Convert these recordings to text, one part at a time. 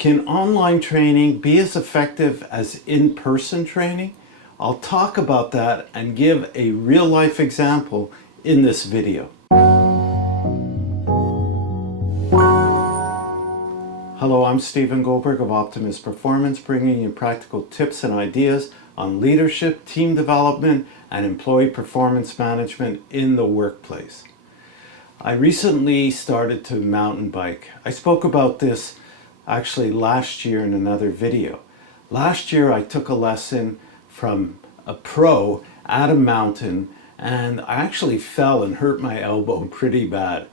Can online training be as effective as in-person training? I'll talk about that and give a real-life example in this video. Hello, I'm Goldberg of Optimus Performance, bringing you practical tips and ideas on leadership, team development, and employee performance management in the workplace. I recently started to mountain bike. I spoke about this actually last year in another video. Last year I took a lesson from a pro at a mountain and I actually fell and hurt my elbow pretty bad.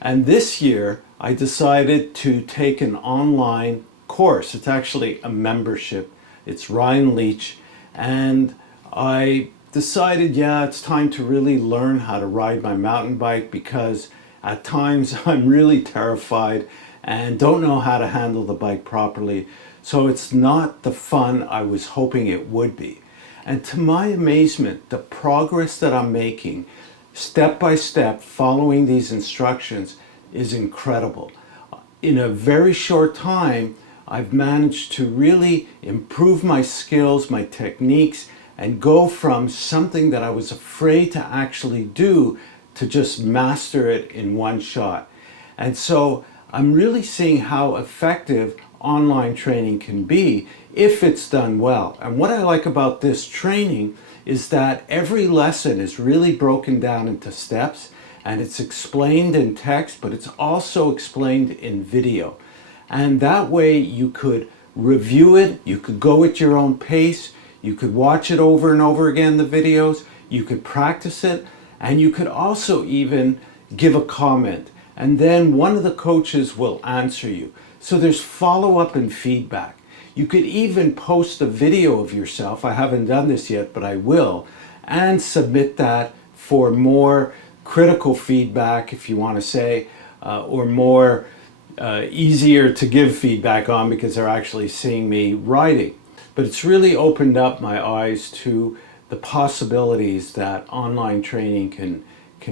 And this year I decided to take an online course. It's actually a membership. It's Ryan Leach, and I decided, yeah, it's time to really learn how to ride my mountain bike, because at times I'm really terrified and don't know how to handle the bike properly. So it's not the fun I was hoping it would be. And to my amazement, the progress that I'm making step by step following these instructions is incredible. In a very short time, I've managed to really improve my skills, my techniques, and go from something that I was afraid to actually do to just master it in one shot. And so I'm really seeing how effective online training can be if it's done well. And what I like about this training is that every lesson is really broken down into steps, and it's explained in text, but it's also explained in video. And that way you could review it, you could go at your own pace, you could watch it over and over again, the videos, you could practice it, and you could also even give a comment. And then one of the coaches will answer you. So there's follow-up and feedback. You could even post a video of yourself. I haven't done this yet, but I will, and submit that for more critical feedback, if you want to say, or more easier to give feedback on, because they're actually seeing me riding. But it's really opened up my eyes to the possibilities that online training can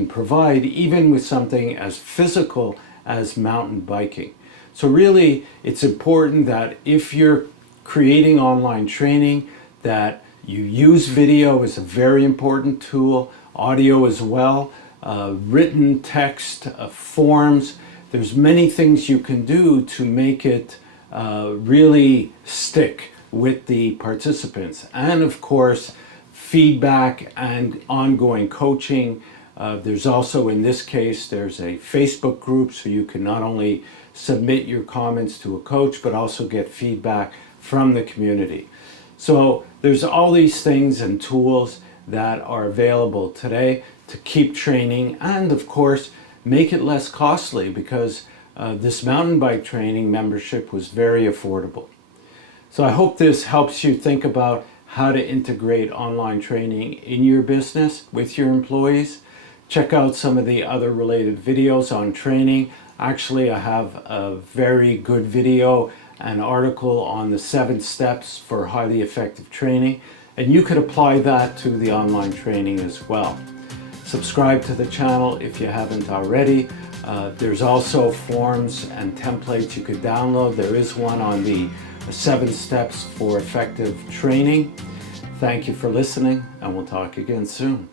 provide, even with something as physical as mountain biking. So really, it's important that if you're creating online training, that you use video as a very important tool, audio as well, written text, forms. There's many things you can do to make it really stick with the participants. And of course, feedback and ongoing coaching. There's also, in this case, there's a Facebook group, so you can not only submit your comments to a coach, but also get feedback from the community. So there's all these things and tools that are available today to keep training, and of course make it less costly, because this mountain bike training membership was very affordable. So I hope this helps you think about how to integrate online training in your business with your employees. Check out some of the other related videos on training. Actually, I have a very good video, an article on the 7 steps for highly effective training, and you could apply that to the online training as well. Subscribe to the channel if you haven't already. There's also forms and templates you could download. There is one on the 7 steps for effective training. Thank you for listening, and we'll talk again soon.